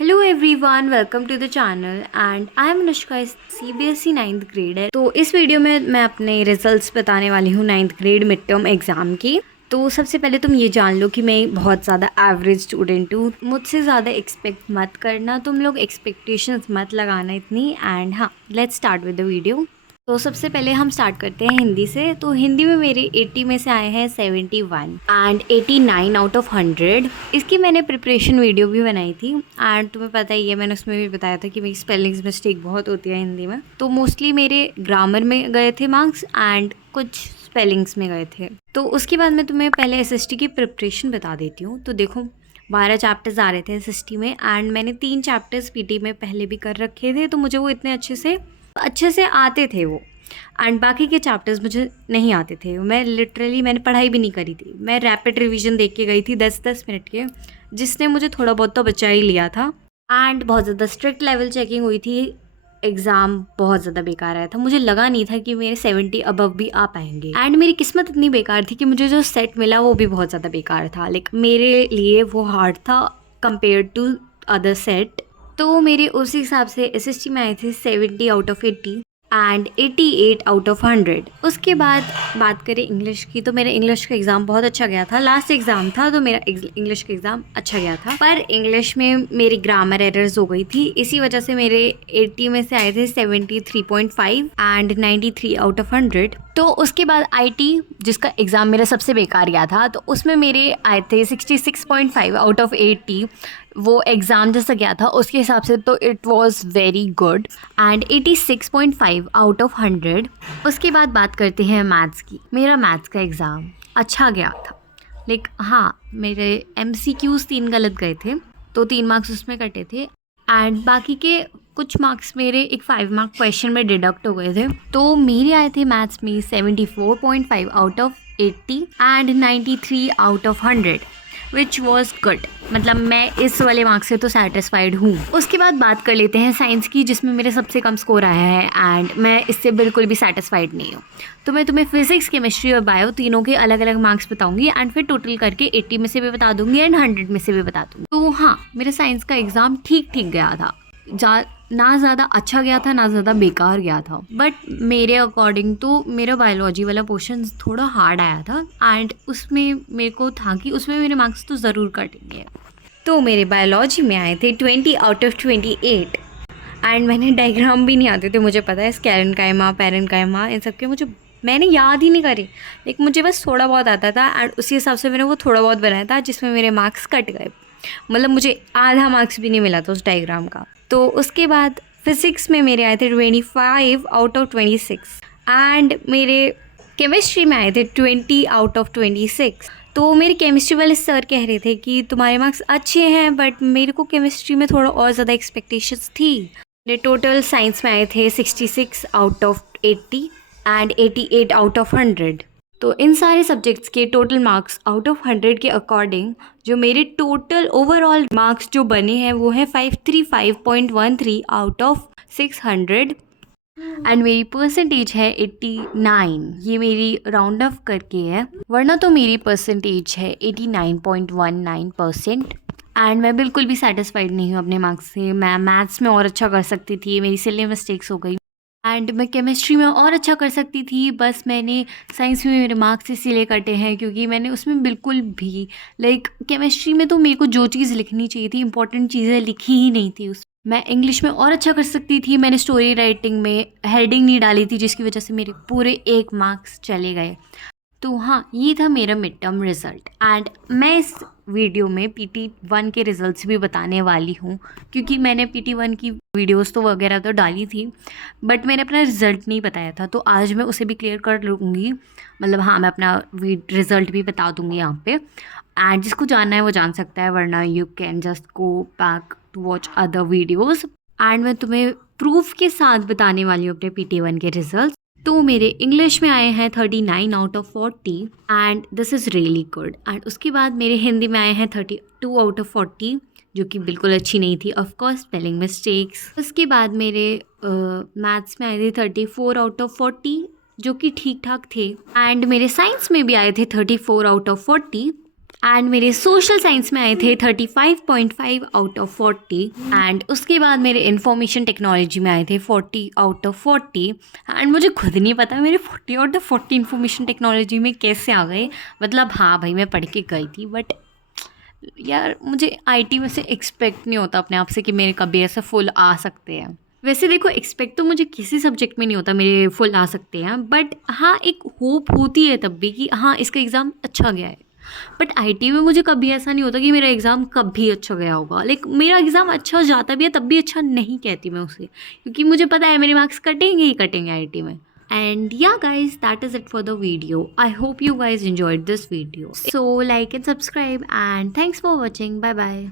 Hello everyone, welcome to the channel and I am Anushka, CBSE 9th grade है। तो इस video में मैं अपने रिजल्ट्स बताने वाली हूँ 9th grade mid term exam की। तो सबसे पहले तुम ये जान लो कि मैं बहुत ज़्यादा एवरेज स्टूडेंट हूँ, मुझसे ज़्यादा एक्सपेक्ट मत करना, तुम लोग एक्सपेक्टेशंस मत लगाना इतनी। एंड हाँ, let's start with the video. तो सबसे पहले हम स्टार्ट करते हैं हिंदी से। तो हिंदी में मेरे 80 में से आए हैं 71 एंड 89 आउट ऑफ 100। इसकी मैंने प्रिपरेशन वीडियो भी बनाई थी एंड तुम्हें पता ही है, मैंने उसमें भी बताया था कि मेरी स्पेलिंग्स मिस्टेक बहुत होती है हिंदी में। तो मोस्टली मेरे ग्रामर में गए थे मार्क्स एंड कुछ स्पेलिंग्स में गए थे। तो उसके बाद मैं तुम्हें पहले SST की प्रिपरेशन बता देती हूँ। तो देखो, 12 चैप्टर्स आ रहे थे SST में एंड मैंने 3 चैप्टर्स PT में पहले भी कर रखे थे, तो मुझे वो इतने अच्छे से आते थे वो। एंड बाकी के चैप्टर्स मुझे नहीं आते थे। मैंने पढ़ाई भी नहीं करी थी, मैं रैपिड रिवीजन देख के गई थी 10-10 मिनट के, जिसने मुझे थोड़ा बहुत तो बचा ही लिया था। एंड बहुत ज़्यादा स्ट्रिक्ट लेवल चेकिंग हुई थी। एग्ज़ाम बहुत ज़्यादा बेकार आया था, मुझे लगा नहीं था कि मेरे 70 अबव भी आ पाएंगे। एंड मेरी किस्मत इतनी बेकार थी कि मुझे जो सेट मिला वो भी बहुत ज़्यादा बेकार था। मेरे लिए वो हार्ड था कंपेयर टू अदर सेट। तो मेरे उस हिसाब से SST में आए थे 70 out of 80 and 88 out of 100। उसके बाद बात करें इंग्लिश की, तो मेरा इंग्लिश का एग्ज़ाम बहुत अच्छा गया था। लास्ट एग्ज़ाम था तो मेरा इंग्लिश का एग्ज़ाम अच्छा गया था, पर इंग्लिश में मेरी ग्रामर एरर्स हो गई थी। इसी वजह से मेरे 80 में से आए थे 73.5 एंड 93 आउट ऑफ 100। तो उसके बाद IT, जिसका एग्ज़ाम मेरा सबसे बेकार गया था, तो उसमें मेरे आए थे 66.5 आउट ऑफ 80। वो एग्ज़ाम जैसा गया था उसके हिसाब से तो it was very good and 86.5 out of 100। उसके बाद बात करते हैं मैथ्स की। मेरा मैथ्स का एग्ज़ाम अच्छा गया था, हाँ, मेरे MCQs 3 गलत गए थे, तो 3 मार्क्स उसमें कटे थे एंड बाकी के कुछ मार्क्स मेरे एक 5 मार्क क्वेश्चन में डिडक्ट हो गए थे। तो मेरे आए थे मैथ्स में 74.5 out of 80 and 93 out of 100 which was good. मतलब मैं इस वाले मार्क्स से तो सेटिस्फाइड हूँ। उसके बाद बात कर लेते हैं साइंस की, जिसमें मेरे सबसे कम स्कोर आया है एंड मैं इससे बिल्कुल भी सेटिस्फाइड नहीं हूँ। तो मैं तुम्हें फिजिक्स, केमिस्ट्री और बायो तीनों के अलग अलग मार्क्स बताऊंगी एंड फिर टोटल करके 80 में से भी बता दूंगी एंड 100 में से भी बता दूंगी। तो हाँ, मेरा साइंस का एग्ज़ाम ठीक ठीक गया था, ना ज़्यादा अच्छा गया था ना ज़्यादा बेकार गया था। बट मेरे अकॉर्डिंग तो मेरा बायोलॉजी वाला पोर्शन थोड़ा हार्ड आया था एंड उसमें मेरे को था कि उसमें मेरे मार्क्स तो ज़रूर कटेंगे। तो मेरे बायोलॉजी में आए थे 20 आउट ऑफ 28 एंड मैंने डायग्राम भी नहीं आते थे, मुझे पता है, स्केलेनकाइमा, पैरेनकाइमा, इन सब के मैंने याद ही नहीं करी। मुझे बस थोड़ा बहुत आता था एंड उसी हिसाब से मैंने वो थोड़ा बहुत बनाया था, जिसमें मेरे मार्क्स कट गए। मतलब मुझे आधा मार्क्स भी नहीं मिला था उस डायग्राम का। तो उसके बाद फिज़िक्स में मेरे आए थे 25 आउट ऑफ 26 एंड मेरे केमिस्ट्री में आए थे 20 आउट ऑफ 26। तो मेरे केमिस्ट्री वाले सर कह रहे थे कि तुम्हारे मार्क्स अच्छे हैं, बट मेरे को केमिस्ट्री में थोड़ा और ज़्यादा एक्सपेक्टेशंस थी। मेरे टोटल साइंस में आए थे 66 out of 80 and 88 out of 100। तो इन सारे सब्जेक्ट्स के टोटल मार्क्स आउट ऑफ 100 के अकॉर्डिंग जो मेरे टोटल ओवरऑल मार्क्स जो बने हैं वो है 535.13 आउट ऑफ 600 एंड मेरी परसेंटेज है 89। ये मेरी राउंड ऑफ करके है, वरना तो मेरी परसेंटेज है 89.19% एंड मैं बिल्कुल भी सेटिस्फाइड नहीं हूँ अपने मार्क्स से। मैं मैथ्स में और अच्छा कर सकती थी, मेरी सिली मिस्टेक्स हो गई एंड मैं केमिस्ट्री में और अच्छा कर सकती थी। बस मैंने साइंस में मेरे मार्क्स इसीलिए कटे हैं क्योंकि मैंने उसमें बिल्कुल भी केमिस्ट्री में तो मेरे को जो चीज़ लिखनी चाहिए थी, इंपॉर्टेंट चीज़ें लिखी ही नहीं थी। मैं इंग्लिश में और अच्छा कर सकती थी, मैंने स्टोरी राइटिंग में हेडिंग नहीं डाली थी, जिसकी वजह से मेरे पूरे 1 मार्क्स चले गए। तो हाँ, ये था मेरा मिड टर्म रिज़ल्ट एंड मैं इस वीडियो में PT1 के रिज़ल्ट्स भी बताने वाली हूँ, क्योंकि मैंने PT1 की वीडियोस तो वगैरह तो डाली थी, बट मैंने अपना रिज़ल्ट नहीं बताया था। तो आज मैं उसे भी क्लियर कर लूँगी। हाँ, मैं अपना रिज़ल्ट भी बता दूँगी यहाँ पे एंड जिसको जानना है वो जान सकता है, वरना you can just go back to watch other videos. And मैं तुम्हें प्रूफ के साथ बताने वाली हूँ अपने PT1 के रिज़ल्ट। तो मेरे इंग्लिश में आए हैं 39 out of 40 and this is really good. And उसके बाद मेरे हिंदी में आए हैं 32 आउट ऑफ 40, जो कि बिल्कुल अच्छी नहीं थी, ऑफ कोर्स स्पेलिंग मिस्टेक्स। उसके बाद मेरे मैथ्स में आए थे 34 आउट ऑफ 40, जो कि ठीक ठाक थे एंड मेरे साइंस में भी आए थे 34 आउट ऑफ 40 एंड मेरे सोशल साइंस में आए थे 35.5 आउट ऑफ 40 एंड उसके बाद मेरे इंफॉर्मेशन टेक्नोलॉजी में आए थे 40 आउट ऑफ 40 एंड मुझे खुद नहीं पता मेरे 40 आउट ऑफ 40 इंफॉर्मेशन टेक्नोलॉजी में कैसे आ गए। मतलब हाँ भाई मैं पढ़ के गई थी, बट यार मुझे आईटी में से एक्सपेक्ट नहीं होता अपने आप से कि मेरे कभी ऐसे फुल आ सकते हैं। वैसे देखो एक्सपेक्ट तो मुझे किसी सब्जेक्ट में नहीं होता मेरे फुल आ सकते हैं, बट हाँ एक होप होती है तब भी कि हाँ इसका एग्ज़ाम अच्छा गया है। बट आईटी में मुझे कभी ऐसा नहीं होता कि मेरा एग्ज़ाम कभी अच्छा गया होगा। लाइक मेरा एग्ज़ाम अच्छा जाता भी है तब भी अच्छा नहीं कहती मैं उसे, क्योंकि मुझे पता है मेरे मार्क्स कटेंगे ही कटेंगे आईटी में। And yeah guys, that is it for the video. I hope you guys enjoyed this video. So like and subscribe and thanks for watching. Bye bye.